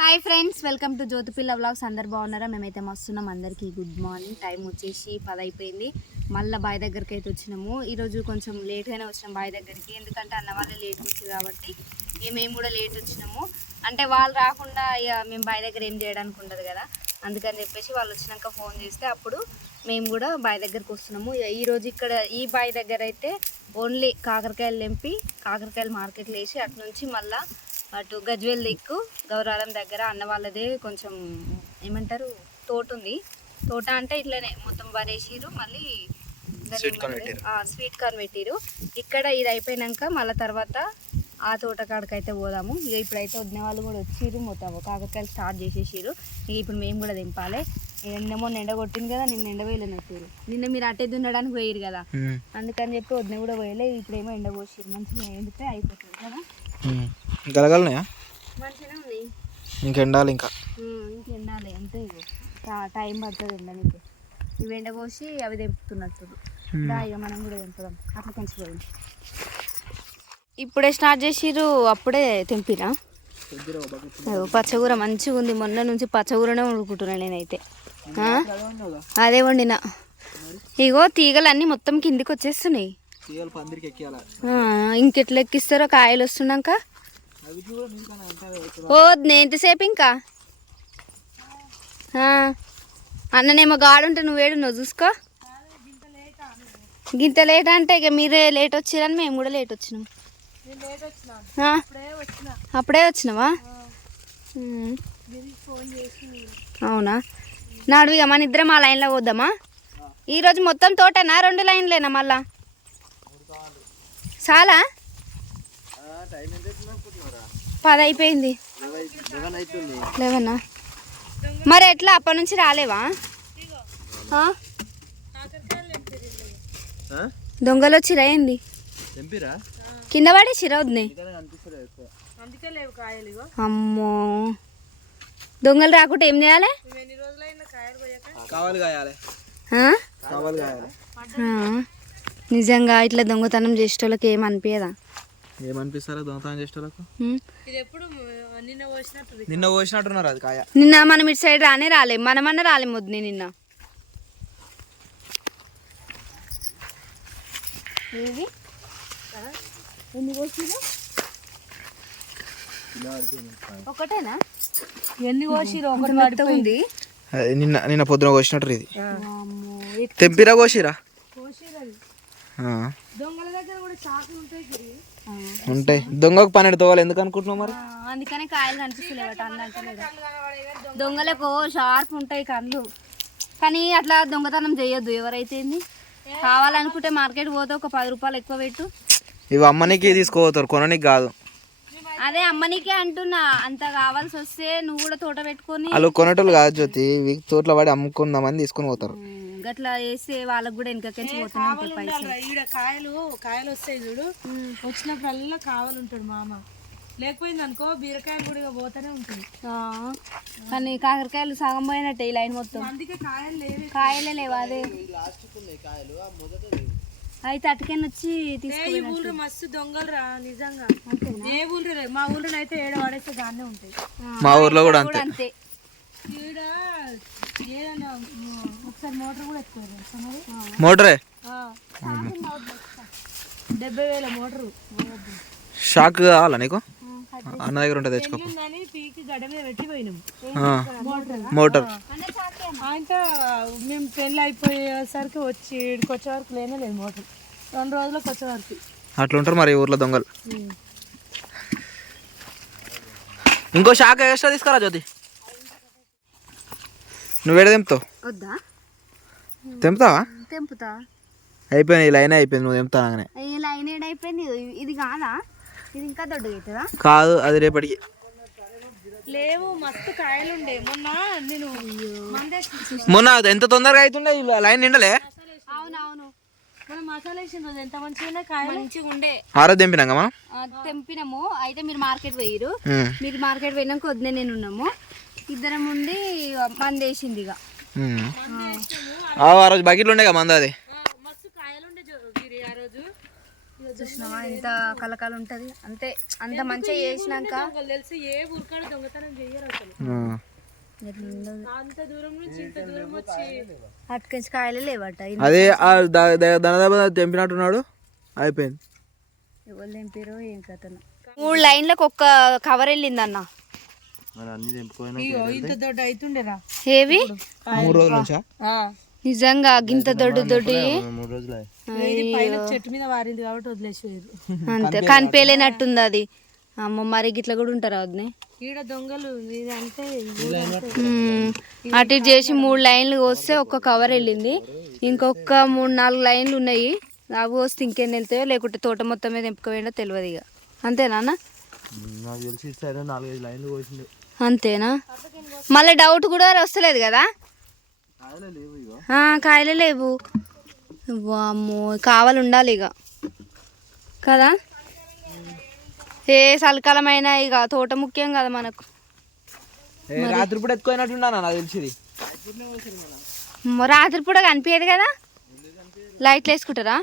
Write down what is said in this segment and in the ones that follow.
Hi friends, welcome to Jyothipilla vlogs. అందరు బాగున్నారా? మేమైతే మస్తున్నాం. అందరికీ గుడ్ మార్నింగ్. టైం వచ్చేసి 10 అయిపోయింది. మళ్ళీ బాయ్ దగ్గరికి అయితే వచ్చినాము. ఈరోజు కొంచెం లేట్గానే వచ్చినాం బాయ్ దగ్గరికి, ఎందుకంటే అన్న వాళ్ళే లేట్గా వచ్చారు కాబట్టి మేము కూడా లేట్ వచ్చినాము. అంటే వాళ్ళు రాకుండా ఇక మేము బాయ్ దగ్గర ఏం చేయడానికి ఉండదు కదా, అందుకని చెప్పేసి వాళ్ళు వచ్చినాక ఫోన్ చేస్తే అప్పుడు మేము కూడా బాయ్ దగ్గరికి వస్తున్నాము. ఈరోజు ఇక్కడ ఈ బాయ్ దగ్గర అయితే ఓన్లీ కాకరకాయలు తెంపి కాకరకాయలు మార్కెట్లో వేసి అటు నుంచి మళ్ళీ అటు గజ్వేల్ దిక్కు గౌరారం దగ్గర అన్న వాళ్ళదే కొంచెం ఏమంటారు తోట ఉంది. తోట అంటే ఇట్లనే మొత్తం వరేసిరు, మళ్ళీ స్వీట్ కార్న్ పెట్టిరు. ఇక్కడ ఇది అయిపోయినాక మళ్ళీ తర్వాత ఆ తోట కాడికి అయితే పోదాము. ఇక ఇప్పుడైతే వదిన వాళ్ళు కూడా వచ్చిర్రు, మొత్తం కాకరకాయలు స్టార్ట్ చేసేసిరు. ఇక ఇప్పుడు మేము కూడా దింపాలి. నిన్న మొన్న ఎండ కొట్టింది కదా, నిన్న ఎండ వేయలేనట్టు. నిన్న మీరు అట్టే దున్నడానికి పోయిరు కదా, అందుకని చెప్పి వదిన కూడా పోయలే. ఇప్పుడేమో ఎండ పోసిరు, మంచిగా ఎండితే అయిపోతుంది కదా. గలగలనాయా మంచిగానే ఉన్నాయి. ఇంకెండాలి ఇంకెండాలి అంతే. టైం పడుతుంది ఎండనికి. ఇవి ఎండపోసి అవి తెంపుతున్నట్టు. ఇక మనం కూడా తెంపుదాం. అట్లా కొంచెం ఇప్పుడే స్టార్ట్ చేసిర్రు, అప్పుడే తెంపినా. పచ్చగూర మంచిగా ఉంది. మొన్న నుంచి పచ్చగూరనే వండుకుంటున్నాను నేనైతే. అదే వండిన. ఇగో తీగలు అన్నీ మొత్తం కిందికి వచ్చేస్తున్నాయి. ఇంకెట్లా ఎక్కిస్తారో కాయలు వస్తున్నాక. ఓ ఎంతసేపు ఇంకా అన్ననేమో గాడుంటే నువ్వేడున్నావు చూసుకో. గింత లేట్ అంటే ఇక మీరే లేట్ వచ్చిరని మేము కూడా లేట్ వచ్చినాం. అప్పుడే వచ్చినావా? అవునా? నాడు ఇక మన ఇద్దరం ఆ లైన్లో పోద్దామా? ఈరోజు మొత్తం తోటనా 2 లైన్లేనా? మళ్ళా చాలా 10 అయిపోయింది. 11. మరి ఎట్లా అప్పటి నుంచి రాలేవా? దొంగలు వచ్చిరా ఏంది? కింద పడే చిరవద్దు. అమ్మో, దొంగలు రాకుంటే ఏం చేయాలి? నిజంగా ఇట్లా దొంగతనం చేసేటోళ్ళకి ఏమనిపించదా? ఏమనిపిస్తారా దొంగతనం చేసేటోళ్ళకు? నిన్న పోసినట్టున్నారు అది కాయ. నిన్న మనం ఇటు సైడ్ రాలేం, మనమన్నా రాలేం వద్దు. నిన్న ఒకటేనా? ఎన్ని కోసిరా? ఒకటి ఉంది. నిన్న నిన్న పొద్దున కోసినట్టు ఇది. తెంపిరా కోసిరా? దొంగల దగ్గర కూడా చాకులు ఉంటాయి. దొంగకు 12 తోవాలి ఎందుకు అనుకుంటున్నావు మరి? అందుకనే కాయలు కనిపిస్తలేవట. దొంగలకు షార్ప్ ఉంటాయి కళ్ళు, కానీ అట్లా దొంగతనం చేయొద్దు. ఎవరైతే కావాలనుకుంటే మార్కెట్ పోతే ఒక 10 రూపాయలు ఎక్కువ పెట్టు. ఇవి అమ్మనికి తీసుకోపోతారు, కొననికి కాదు. అదే అమ్మనికే అంటున్నా. అంత కావాల్సి వస్తే నువ్వు కూడా తోట పెట్టుకొని. వాళ్ళు కొనేటోళ్ళు కాదు జ్యోతి, తోటలో పడి అమ్ముకుందామని తీసుకొని పోతారు. గట్లా వేస్తే వాళ్ళకి కూడా వెనకకెళ్ళి పోతున్నాయి పైసలు. ఈడ కాయలు వస్తాయి చూడు, వచ్చినప్పుడల్లా కావాలంటాడు మామ. లేకపోయింది అనుకో బీరకాయలు కూడా పోతూనే ఉంటుంది. కానీ కాకరకాయలు సగం పోయినట్టే ఈ లైన్ మొత్తం. అందుకే కాయలే లేవా? అదే అయితే అటుకని వచ్చి తీసుకు. మస్తు దొంగలు రా నిజంగా. ఏ ఊళ్ళో మా ఊళ్ళో అయితే ఏడ పడేస్తే దాన్నే ఉంటాయి. మా ఊర్లో కూడా అంతే. ఈడ ఏదైనా ఒకసారి మోటార్ కూడా ఎక్కువ. మోటరే 70,000 మోటారు. షాక్ కావాలా నీకు? అన్న దగ్గర ఉంటే తెచ్చుకో. పీకి గడ్డ మీద పెట్టిపోయినాం మోటార్. ఆయనతో మేము పెళ్ళి అయిపోయేసరికి ఇక్కడికి వచ్చే వరకు లేనే లేదు మోటార్. 2 రోజులకు వచ్చే వరకు అట్లుంటారు మరి ఊర్లో దొంగలు. ఇంకో షాక్ ఎక్స్ట్రా తీసుకురా జ్యోతి. నువ్వేడ తెంపుతావు? వద్దా? తెంపుతావా? తెంపుతా. అయిపోయింది ఈ లైన్ అయిపోయింది. నువ్వు తెంపుతా అనగానే ఈ లైన్ ఏడైపోయింది. ఇది కాదా? ఇది ఇంకా దొడ్డుగా అవుతుందా? కాదు, అది రేపటికి. లేవు మస్తు కాయలు ఉండే మొన్న ఎంత తొందరగా అవుతుండే లైన్ నిండలే. అవునవును, మనం మసాలా వేసిన రోజు ఎంత మంచిగా కాయలు మంచిగా ఉండే. ఆరోజు తెంపినాక మనం తెంపినాము. అయితే మీరు మార్కెట్ పోయిరు. మీరు మార్కెట్ పోయినాక వద్దే నేను ఉన్నాము. ఇద్దరం ఉండి మంది వేసింది. ఇక ఆ రోజు బకెట్లు ఉండే కదా మంది. అది మస్తు కాయలు ఉండే ఆ రోజు. చూసినావా ఎంత కలకాలు ఉంటది అంతే. అంత మంచిగా చేసినాక తెలిసి ఏ ఊరికాడ దొంగతనం చెయ్యరు అసలు. అంత దూరం నుంచి ఇంత దూరం వచ్చి అటుకొచ్చి కాయలు లేవట. అదే దనదబ తెంపినట్టున్నాడు, అయిపోయింది. ఎవరు తెంపారో ఏం కథను. 3 లైన్లకు ఒక్క కవర్ వెళ్ళింది అన్న. ఇంత దొడ్డు అవుతుండేరా ఏవి 3 రోజుల నుంచా? నిజంగా గింత దొడ్డు దొడ్డి చెట్టు మీద వారింది కాబట్టి వదిలేసేవారు. అంతే కనిపేలేనట్టుంది అది. అమ్మ మరి గిట్ల కూడా ఉంటారా వద్దు. ఈడ దొంగలు అంటే అటు ఇటు చేసి 3 లైన్లు కోస్తే ఒక్క కవర్ వెళ్ళింది. ఇంకొక 3-4 లైన్లు ఉన్నాయి. అవి వస్తే ఇంకేం వెళ్తాయో లేకుంటే తోట మొత్తం మీద ఎంపుకోవేండో తెలియదు ఇక. అంతేనా అంతేనా? మళ్ళీ డౌట్ కూడా వస్తలేదు కదా, కాయలే లేవు. వామ్మో కావాలి ఉండాలి ఇక కదా. ఏ చలికాలమైనా ఇక తోట ముఖ్యం కదా మనకు. రాత్రిపూట ఎక్కువైనట్టున్నా నాకు తెలిసింది. రాత్రిపూట కనిపించదు కదా, లైట్లు వేసుకుంటారా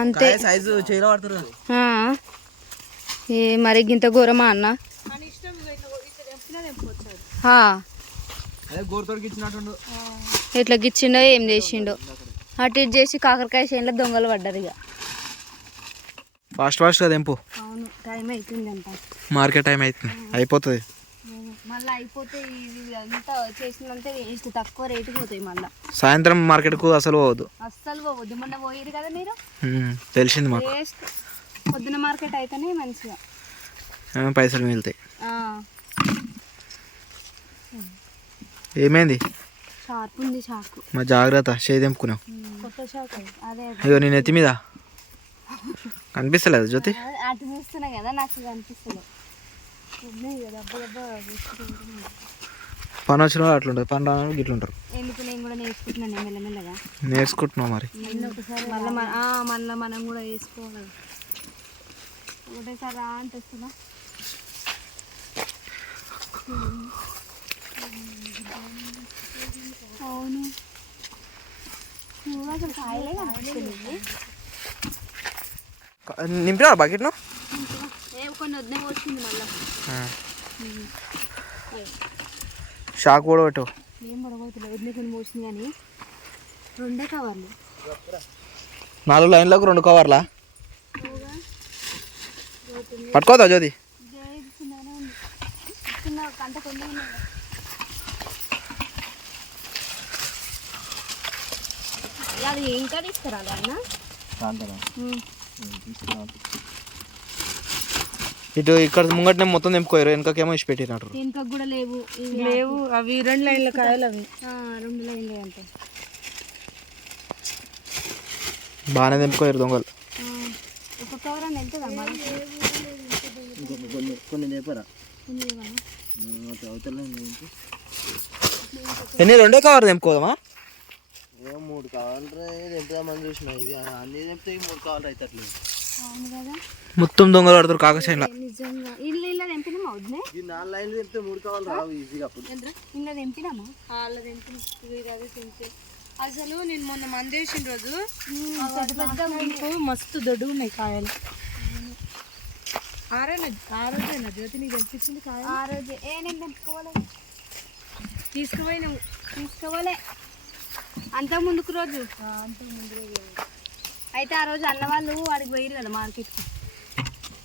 అంతే. ఏ మరి గింత ఘోరమా అన్న? ఎట్లా గిచ్చిండో ఏం చేసిండో. అటు ఇటు చేసి కాకరకాయ చేనులో దొంగలు పడ్డారు ఇక. ఫాస్ట్గా తెంపు. అవును టైం అవుతుంది అంట, మార్కెట్ టైం అవుతుంది, అయిపోతుంది. మళ్ళీ అయిపోతే ఇది అంతా చేసినంతే వేస్ట్, తక్కువ రేటుకి పోతాయి. మళ్ళీ సాయంత్రం మార్కెట్కు అసలు పోవద్దు, అస్సలు పోవద్దు. మొన్న పోయారు కదా మీరు, తెలిసింది మాకు. వేస్ట్. పొద్దున మార్కెట్ అయితేనే మంచిగా పైసలు మిగులుతాయి. ఏమైంది? షార్ప్ ఉంది చాకు. మా జాగ్రత్త, చేయి తెంపుకున్నావు. కొత్త షాక్ అదే. ఇగో నేను ఎత్తి మీద కనిపిస్తలేదు జ్యోతి. అటు చూస్తున్నా కదా నాకు కనిపిస్తలేదు. పని వచ్చిన వాళ్ళు అట్లుంటుంది, పని రాని గిట్లుంటారు. ఎందుకు నేను కూడా నేర్చుకుంటున్నాను మెల్లమెల్లగా. నేర్చుకుంటున్నావు మరి. ఒకసారి మళ్ళీ మనం కూడా వేసుకోవాలి. ఒకటేసారి రా అంటే వస్తుందా? అవును నువ్వు అసలు కాయలే కనిపిస్తుంది. నింపినా బకెట్ను? కొన్ని వద్దే వచ్చింది మళ్ళీ. షాక్ కూడా పెట్టు. ఏం పడబోతులే, వదిలే కొన్ని పోసింది కానీ 2 కవర్లు. 4 లైన్లకు 2 కవర్లా పట్టుకోదా జ్యోతి? అంత కొన్ని అది ఇంకా తీసుకురాలి అన్న. ఇటు ఇక్కడ ముంగటనే మొత్తం తెంపుకోయారు, వెనకకేమో ఇచ్చి పెట్టినట్టు. వెనక కూడా లేవు లేవు అవి 2 లైన్ల కాయలు. అవి 2 లైన్లు అంటే బాగానే తెంపుకోయారు దొంగలు. ఒక కవర్ అని వెళ్తుందా? కొన్ని లేపరా ఎన్ని 2 కవర్ తెంపుకోదామా? 3 కావాలి తెంపుదామని చూసిన. ఇవి అన్ని తెంపితే 3 కావాలి అవుతారు. అవును కదా, మొత్తం దొంగలు పడతారు కాకసేన్లో. నిజంగా ఇల్లు ఇలా తెంపినామా వద్దే? ఈ 4 లైన్లు తెంపితే 3 కావాలి రావు ఈజీగా. అప్పుడు ఇలా తెంపినామా? అలా తెంపి అదే తెంపి. అసలు నేను మొన్న మందేసిన రోజు మస్తు దొడ్డు ఉన్నాయి కాయలు. ఆ రోజేనా జ్యోతి నీకు తెంపించింది కాయ? ఆ రోజే. నేను తెంపుకోవాలి తీసుకోవాలి అంత ముందుకు రోజు. అయితే ఆ రోజు అన్న వాళ్ళు వాడికి పోయారు కదా మార్కెట్కి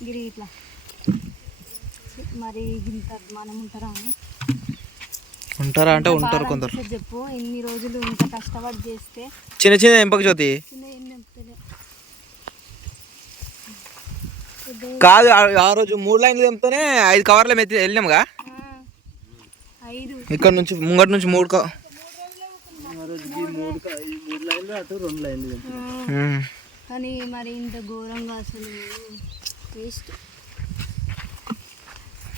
గిరి ఇట్లా. మరి ఇంత మనం ఉంటారా అని ఉంటారా అంటే ఉంటారు కొందరు. చెప్పు ఇన్ని రోజులు ఇంత కష్టపడి చేస్తే చిన్న చిన్న ఎంపక జ్యోతి కాదు. ఆ రోజు 3 లైన్లు తెంపుతూనే 5 కవర్ల మెత్తి వెళ్ళినాముగా. 5 ఇక్కడ నుంచి ముంగటి నుంచి 3 లైన్లు అటు 2 లైన్లు కానీ మరి ఇంత ఘోరంగా అసలు వేస్ట్.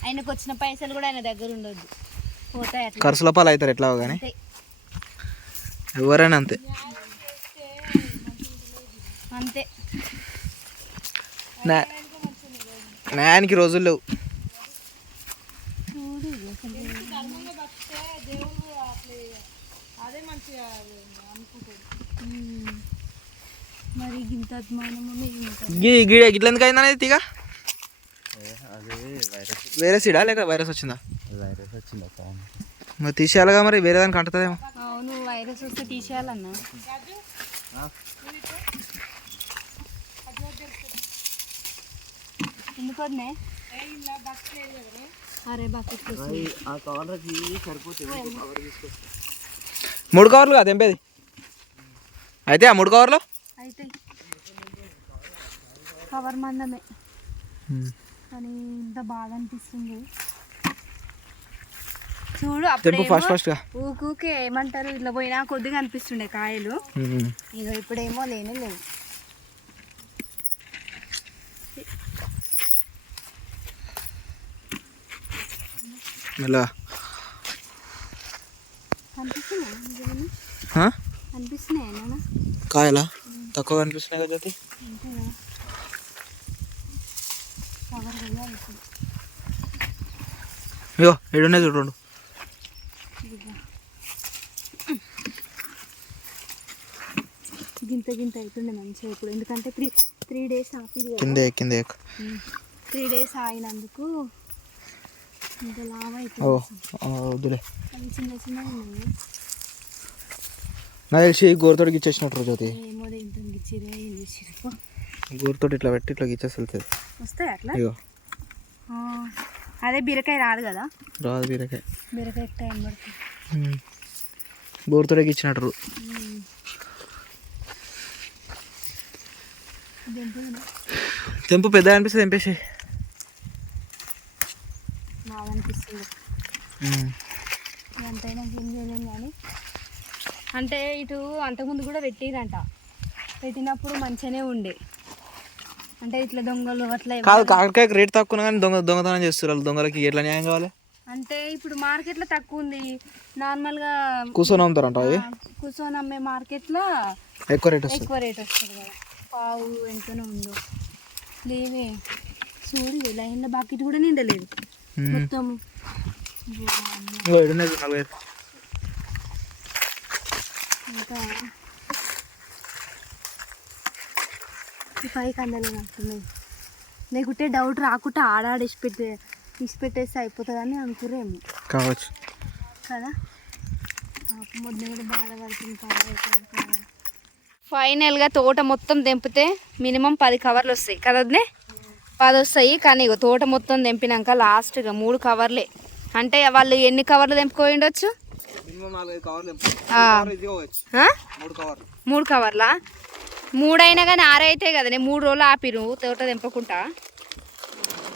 ఆయనకు వచ్చిన పైసలు కూడా ఆయన దగ్గర ఉండొద్దు, పోతాయి అట్లా. ఖర్చుల పాలు అవుతారు ఎట్లా కానీ, ఎవరైనా అంతే అంతే. న్యాయానికి రోజులు లేవు. అదే మంచిగా అనుకుంటాడు. మరి ఇంత అభిమానము గిట్ల ఎందుకు అయింది అనేది తీగ అదే వైరస్ వేరే సీడా లేక వైరస్ వచ్చిందా? వైరస్ వచ్చింది మరి తీసేయాలిగా, మరి వేరే దానికి అంటుతుందేమో. అవును, వైరస్ వస్తే తీసేయాలన్నా. ఎందుకు వద్దే? అరే బకెట్ ఆ కవర్కి సరిపోతుంది. కవర్ తీసుకొస్తా. 3 కవర్లు కదా తెంపేది అయితే, ఆ 3 కవర్లు అయితే కవర్ మందమే కానీ ఇంత బాధ అనిపిస్తుంది. చూడు అప్పుడు ఫాస్ట్ గా ఊకే ఏమంటారు, ఇట్లా పోయినా కొద్దిగా అనిపిస్తుండే కాయలు. ఇక ఇప్పుడేమో లేనే లేవు. మెల్లగా అనిపిస్తున్నాయా కాయలా తక్కువ కనిపిస్తున్నాయి కదా జ్యోతి. కవర్ వేయాలి ఇప్పుడు. అయ్యో ఏడున్నాయి చూడు 2. గింత గింత అవుతుండే మంచిగా ఇప్పుడు, ఎందుకంటే 3 days ఆపి కింద 3 days ఆగినందుకు ఇంత లావ్ వద్దులే. అవి చిన్న చిన్నగా ఉన్నాయి. నాకు తెలిసి గోరుతోటి గిచ్చేసినట్టు జ్యోతి. ఏమో దేంతో గిచ్చిరే ఏం చేసిరు. గోరుతోటి ఇట్లా పెట్టి ఇట్లా గిచ్చేసి వెళ్తుంది. వస్తాయి అట్లా. అయ్యో అదే బీరకాయ రాదు కదా. రాదు బీరకాయ టైం పడుతుంది. గోరుతోటి గిచ్చినట్టు. తెంపు పెద్ద అనిపిస్తుంది, తెంపేసి. బాగా అనిపిస్తుంది. ఎంతైనా ఏం చేయలేం కానీ, అంటే ఇటు అంతకుముందు కూడా పెట్టినప్పుడు మంచిగానే ఉండే. అంటే ఇట్లా దొంగలు అట్లా కాదు, కాకరకాయకి రేట్ తక్కువ కానీ దొంగతనం చేస్తారు వాళ్ళు. దొంగలకి ఎట్లా న్యాయం కావాలి? అంటే ఇప్పుడు మార్కెట్లో తక్కువ ఉంది. నార్మల్గా కూర్చొని అమ్ముతారంట అవి. కూర్చొని అమ్మే మార్కెట్లో ఎక్కువ రేట్ వస్తుంది కదా. పావు ఎంతనో ఉందో లేవే. చూడు లైన్లో బకెట్ కూడా నిండలేదు మొత్తం. ఇంకా ఈ పైకి అందలేదు అంటున్నాయి. లేకుంటే డౌట్ రాకుండా ఆడాడి ఇచ్చిపెట్టేస్తే అయిపోతుందని అనుకురేమో కావచ్చు కదా. మొన్న కూడా బాధపడుతుంది. ఫైనల్గా తోట మొత్తం తెంపితే మినిమం 10 కవర్లు వస్తాయి కదా. 10 వస్తాయి కానీ ఇక తోట మొత్తం తెంపినాక లాస్ట్గా 3 కవర్లే. అంటే వాళ్ళు ఎన్ని కవర్లు తెంపుకొని ఉండొచ్చు? 3 కవర్లా? 3 అయినా కానీ 6 అవుతాయి కదా. నేను 3 రోజులు ఆపిరు తోట తెంపకుండా.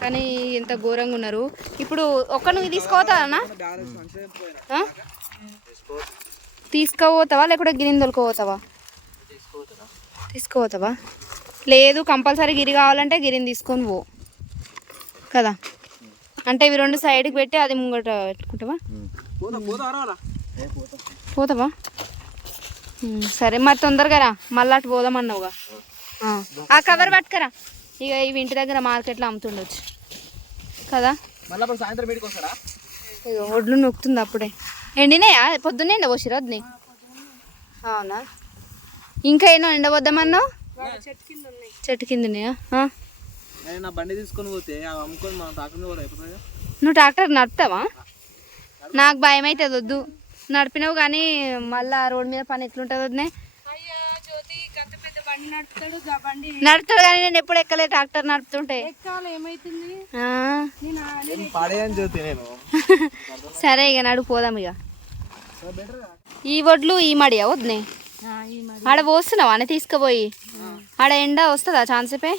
కానీ ఎంత ఘోరంగా ఉన్నారు. ఇప్పుడు నువ్వు తీసుకోపోతావా? తీసుకోపోతావా లేకుంటే గిరిని తొలుకోపోతావా? తీసుకోపోతావా? లేదు, కంపల్సరీ గిరి కావాలంటే గిరిని తీసుకొని పో కదా. అంటే ఇవి 2 సైడ్కి పెట్టి అది ముంగట పెట్టుకుంటావా? పోతావా? సరే మరి తొందరగా రా, మళ్ళీ అటు పోదామన్నావుగా. ఆ కవర్ పట్టుకరా. ఇక ఇవి ఇంటి దగ్గర మార్కెట్లో అమ్ముతుండొచ్చు కదా. ఇక ఒడ్లు నొక్కుతుంది అప్పుడే. ఎండినాయా? పొద్దున్నే ఎండబోసిరా వద్దని? అవునా? ఇంకా ఏమో ఎండబోద్దామన్నావు? చెట్టు కింద ఉన్నాయా? బండి తీసుకొని పోతే అమ్ముకొని నువ్వు ట్రాక్టర్ నడుపుతావా? నాకు భయం అవుతుంది, వద్దు. నడిపినావు కానీ మళ్ళీ రోడ్డు మీద పని ఎట్లుంటుంది వద్దే? నడుపుతాడు కానీ నేను ఎప్పుడు ఎక్కలే ట్రాక్టర్ నడుపుతుంటే. సరే ఇక నడుపు పోదాం. ఇక ఈ వడ్లు ఈ మడియా వద్దునే? ఆడ పోస్తున్నావా అని తీసుకుపోయి? ఆడ ఎండ వస్తుందా ఛాన్సేపే?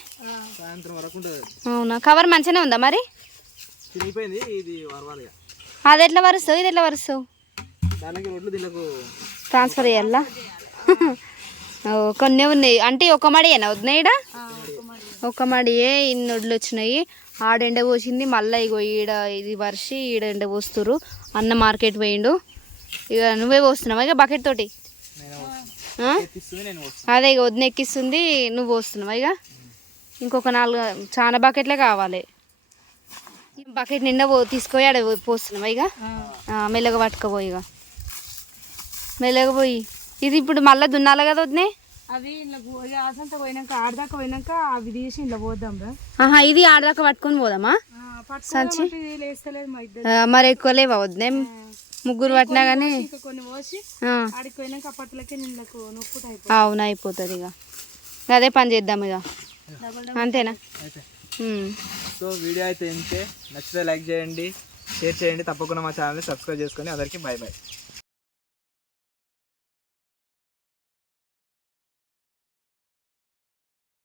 అవునా? కవర్ మంచిగానే ఉందా మరి? అది ఎట్లా వరుస్తావు, ఇది ఎట్లా వరుస్తావు? ట్రాన్స్ఫర్ చేయాలా? కొన్ని ఉన్నాయి అంటే ఒక మడియేనా వద్దునాయిడా? ఒక మడియే ఇన్ని వడ్లు వచ్చినాయి. ఆడ ఎండ పోసింది, మళ్ళీ ఇగో ఈడ ఇది వర్షి ఈడ ఎండ పోస్తురు. అన్న మార్కెట్ పోయిండు. ఇక నువ్వే పోస్తున్నావా ఇక బకెట్ తోటి? అదే ఇక వదిన ఎక్కిస్తుంది, నువ్వు పోస్తున్నావా? ఇక ఇంకొక 4 చాలా బకెట్లే కావాలి. బకెట్ నిండా తీసుకుపోయి ఆడ పోస్తున్నావా? ఇక మెల్లగా పట్టుకపోయి, ఇక మెల్లగా పోయి. ఇది ఇప్పుడు మళ్ళీ దున్నాలి కదా వదినే? అవి ఇలా ఇక ఆసంత పోయినాక ఆడదాకా పోయినాక అవి తీసి ఇలా పోద్దాం రా. ఆహా ఇది ఆడదాకా పట్టుకొని పోదామా? పట్టుకోవాలి లేస్తలేదు మా ఇద్దరు. మరి ఎక్కువ లేవా వద్దే? ముగ్గురు పట్టినా కానీ ఇంకా కొన్ని పోసి ఆడికి పోయినాక అప్పట్లకే నిన్నకు నొప్పుట అవును అయిపోతుంది. ఇక అదే పని చేద్దాం ఇక, అంతేనా? సో వీడియో అయితే ఇంతే. నచ్చితే లైక్ చేయండి, షేర్ చేయండి, తప్పకుండా మా ఛానల్ని సబ్స్క్రైబ్ చేసుకొని అందరికీ బాయ్ బాయ్.